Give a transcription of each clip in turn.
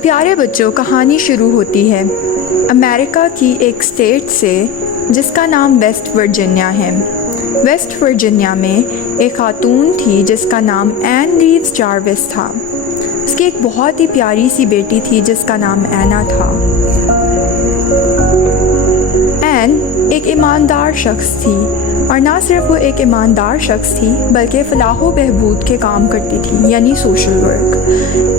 प्यारे बच्चों, कहानी शुरू होती है अमेरिका की एक स्टेट से जिसका नाम वेस्ट वर्जीनिया है। वेस्ट वर्जीनिया में एक खातून थी जिसका नाम एन रीव्स जार्विस था। उसकी एक बहुत ही प्यारी सी बेटी थी जिसका नाम एना था। एन एक ईमानदार शख्स थी, और ना सिर्फ वो एक ईमानदार शख्स थी बल्कि फलाह व बहबूद के काम करती थी, यानी सोशल वर्क।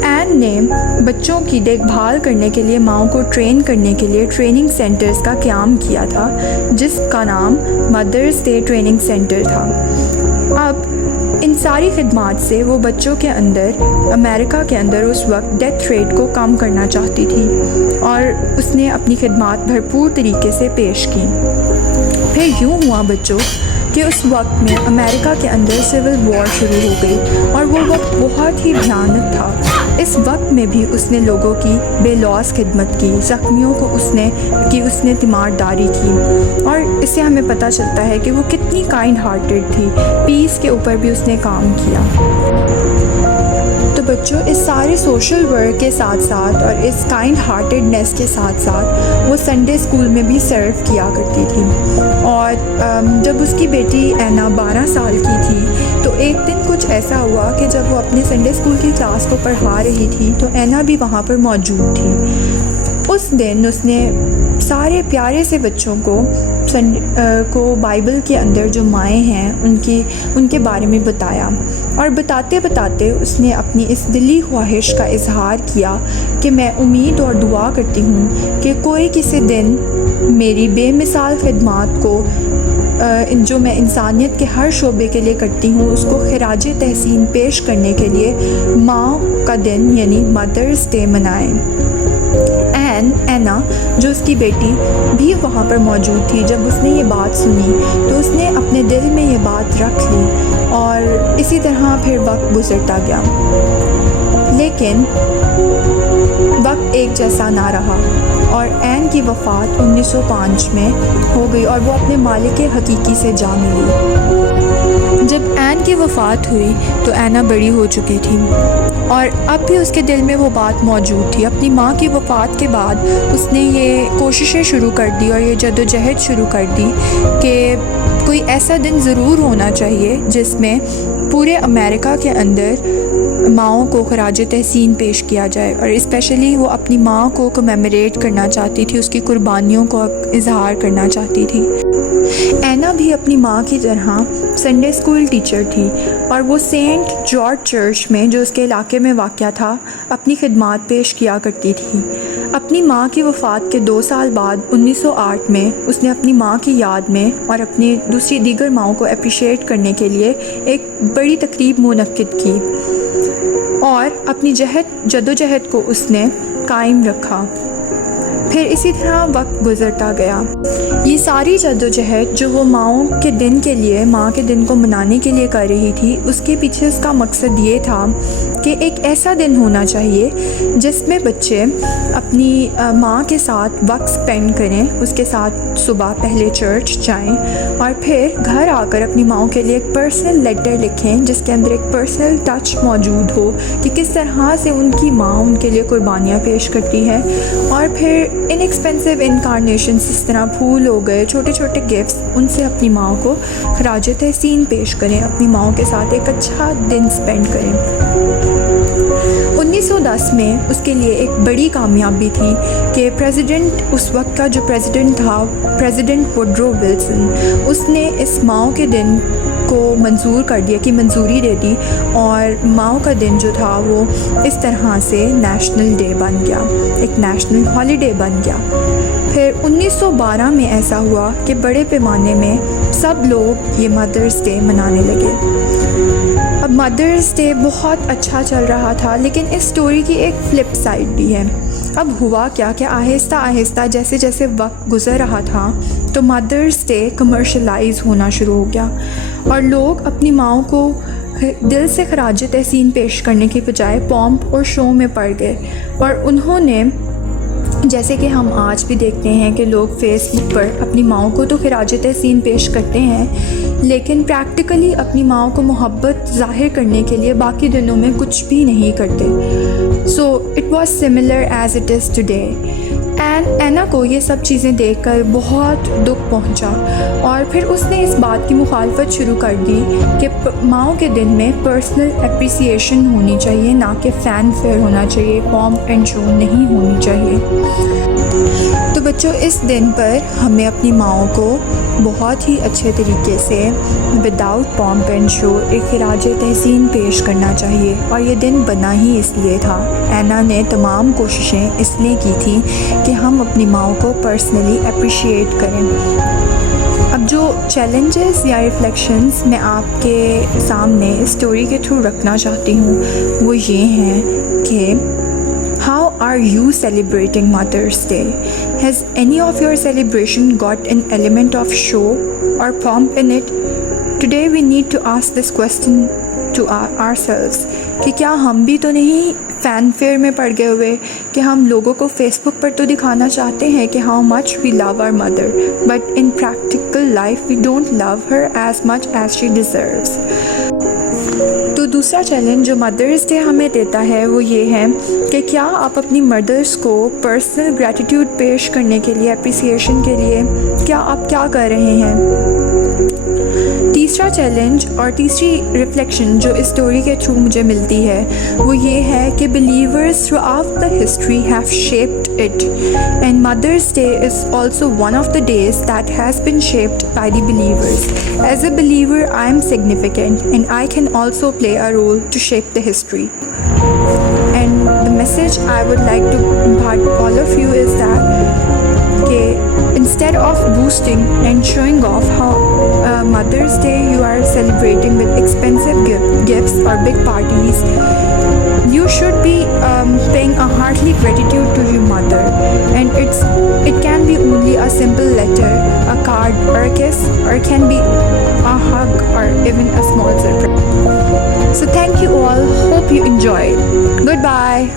एन ने बच्चों की देखभाल करने के लिए, माँओं को ट्रेन करने के लिए ट्रेनिंग सेंटर्स का क़याम किया था, जिसका नाम मदर्स डे ट्रेनिंग सेंटर था। अब इन सारी खिदमात से वो बच्चों के अंदर, अमेरिका के अंदर उस वक्त डेथ रेट को कम करना चाहती थी, और उसने अपनी खिदमात भरपूर तरीके से पेश की। फिर यूँ हुआ बच्चों कि उस वक्त में अमेरिका के अंदर सिविल वॉर शुरू हो गई, और वो वक्त बहुत ही भयानक था। इस वक्त में भी उसने लोगों की बेलौस खिदमत की, ज़ख्मियों को उसने तीमारदारी की, और इससे हमें पता चलता है कि वो कितनी काइंड हार्टेड थी। पीस के ऊपर भी उसने काम किया। तो बच्चों, इस सारे सोशल वर्क के साथ साथ और इस काइंड हार्टेडनेस के साथ साथ वो संडे स्कूल में भी सर्व किया करती थी। और जब उसकी बेटी एना 12 साल की थी तो एक दिन कुछ ऐसा हुआ कि जब वो अपने संडे स्कूल की क्लास को पढ़ा रही थी तो एना भी वहाँ पर मौजूद थी। उस दिन उसने सारे प्यारे से बच्चों को बाइबल के अंदर जो माएँ हैं उनके बारे में बताया, और बताते बताते उसने अपनी इस दिली ख्वाहिश का इजहार किया कि मैं उम्मीद और दुआ करती हूँ कि कोई किसी दिन मेरी बेमिसाल खिदमात को जो मैं इंसानियत के हर शोबे के लिए करती हूँ उसको खिराज तहसीन पेश करने के लिए माँ का दिन यानी मदर्स डे मनाएं। एना जो उसकी बेटी भी वहाँ पर मौजूद थी, जब उसने ये बात सुनी तो उसने अपने दिल में ये बात रख ली, और इसी तरह फिर वक्त गुजरता गया। लेकिन वक्त एक जैसा ना रहा, और एन की वफ़ात 1905 में हो गई, और वो अपने मालिक हकीकी से जा मिली। जब एन की वफ़ात हुई तो एना बड़ी हो चुकी थी, और अब भी उसके दिल में वो बात मौजूद थी। अपनी माँ की वफ़ात के बाद उसने ये कोशिशें शुरू कर दी और ये जद्दोजहद शुरू कर दी कि कोई ऐसा दिन ज़रूर होना चाहिए जिसमें पूरे अमेरिका के अंदर माँओं को खराज तहसीन पेश किया जाए, और इस्पेशली वो अपनी माँ को कमेमोरेट करना चाहती थी, उसकी कुर्बानियों को इजहार करना चाहती थी। एना भी अपनी माँ की तरह संडे स्कूल टीचर थी, और वो सेंट जॉर्ज चर्च में जो उसके इलाके में वाक़या था अपनी खिदमात पेश किया करती थी। अपनी माँ की वफ़ात के 2 साल बाद 1908 में उसने अपनी माँ की याद में और अपनी दूसरी दीगर माँओं को अप्रिशिएट करने के लिए एक बड़ी तकरीब मुनक्किद की, और अपनी जद्दोजहद को उसने कायम रखा। फिर इसी तरह वक्त गुज़रता गया। ये सारी जद्दोजहद जो वो माँओं के दिन के लिए, माँ के दिन को मनाने के लिए कर रही थी, उसके पीछे उसका मकसद ये था कि एक ऐसा दिन होना चाहिए जिसमें बच्चे अपनी माँ के साथ वक्त स्पेंड करें, उसके साथ सुबह पहले चर्च जाएं और फिर घर आकर अपनी माँ के लिए एक पर्सनल लेटर लिखें जिसके अंदर एक पर्सनल टच मौजूद हो कि किस तरह से उनकी माँ उनके लिए कुर्बानियाँ पेश करती है। और फिर इनएक्सपेंसिव इनकारनेशंस, इस तरह फूल हो गए, छोटे छोटे गिफ्ट्स, उनसे अपनी माँ को खराज तहसीन पेश करें, अपनी माँ के साथ एक अच्छा दिन स्पेंड करें। 1910 में उसके लिए एक बड़ी कामयाबी थी कि उस वक्त का जो प्रेसिडेंट था, प्रेसिडेंट वुडरो विल्सन, उसने इस माँ के दिन को मंजूर कर दिया कि मंजूरी दे दी, और माँ का दिन जो था वो इस तरह से नेशनल डे बन गया, एक नेशनल हॉलीडे बन गया। फिर 1912 में ऐसा हुआ कि बड़े पैमाने में सब लोग ये मदर्स डे मनाने लगे। अब مدرس ڈے بہت اچھا چل رہا تھا، لیکن اس سٹوری کی ایک فلپ سائڈ بھی ہے۔ اب ہوا کیا کہ آہستہ آہستہ جیسے جیسے وقت گزر رہا تھا تو مدرس ڈے کمرشلائز ہونا شروع ہو گیا، اور لوگ اپنی ماؤں کو دل سے خراج تحسین پیش کرنے کی بجائے پومپ اور شو میں پڑ گئے، اور انہوں نے، جیسے کہ ہم آج بھی دیکھتے ہیں کہ لوگ فیس بک پر اپنی ماؤں کو تو خراج تحسین پیش کرتے ہیں، لیکن پریکٹیکلی اپنی ماؤں کو محبت ظاہر کرنے کے لیے باقی دنوں میں کچھ بھی نہیں کرتے۔ So it was similar as it is today. اینا کو یہ سب چیزیں دیکھ کر بہت دکھ پہنچا، اور پھر اس نے اس بات کی مخالفت شروع کر دی کہ ماؤں کے دن میں پرسنل اپریسیشن ہونی چاہیے، نہ کہ فین فیئر ہونا چاہیے، پومپ اینڈ شو نہیں ہونی چاہیے۔ تو بچوں، اس دن پر ہمیں اپنی ماؤں کو بہت ہی اچھے طریقے سے وداؤٹ پومپ اینڈ شو ایک خراج تحسین پیش کرنا چاہیے، اور یہ دن بنا ہی اس لیے تھا۔ اینا نے تمام کوششیں اس لیے کی تھیں کہ ہم اپنی ماؤں کو پرسنلی اپریشیٹ کریں۔ اب جو چیلنجز یا ریفلیکشنز میں آپ کے سامنے اس اسٹوری کے تھرو رکھنا چاہتی ہوں وہ یہ ہیں کہ how are you celebrating Mother's Day? Has any of your celebration got an element of show or pomp in it? Today we need to ask this question to ourselves کہ کیا ہم بھی تو نہیں فین فیئر میں پڑ گئے ہوئے کہ ہم لوگوں کو فیس بک پر تو دکھانا چاہتے ہیں کہ how much we love our mother, but in practical life we don't love her as much as she deserves. تو دوسرا چیلنج جو مدرس ڈے ہمیں دیتا ہے وہ یہ ہے کہ کیا آپ اپنی مدرس کو پرسنل گریٹیٹیوڈ پیش کرنے کے لیے، اپریسیشن کے لیے کیا آپ کیا کر رہے ہیں؟ تیسرا چیلنج اور تیسری ریفلیکشن جو اس اسٹوری کے تھرو مجھے ملتی ہے وہ یہ ہے کہ believers throughout the history have shaped it, and mother's day is also one of the days that has been shaped by the believers. As a believer I am significant and I can also play a role to shape the history. And the message I would like to impart to all of you is that instead of boosting and showing off how Mother's Day you are celebrating with expensive gifts or big parties, you should be paying a heartily gratitude to your mother, and it can be only a simple letter, a card or a kiss, or it can be a hug or even a small surprise. So thank you all, hope you enjoyed. Goodbye.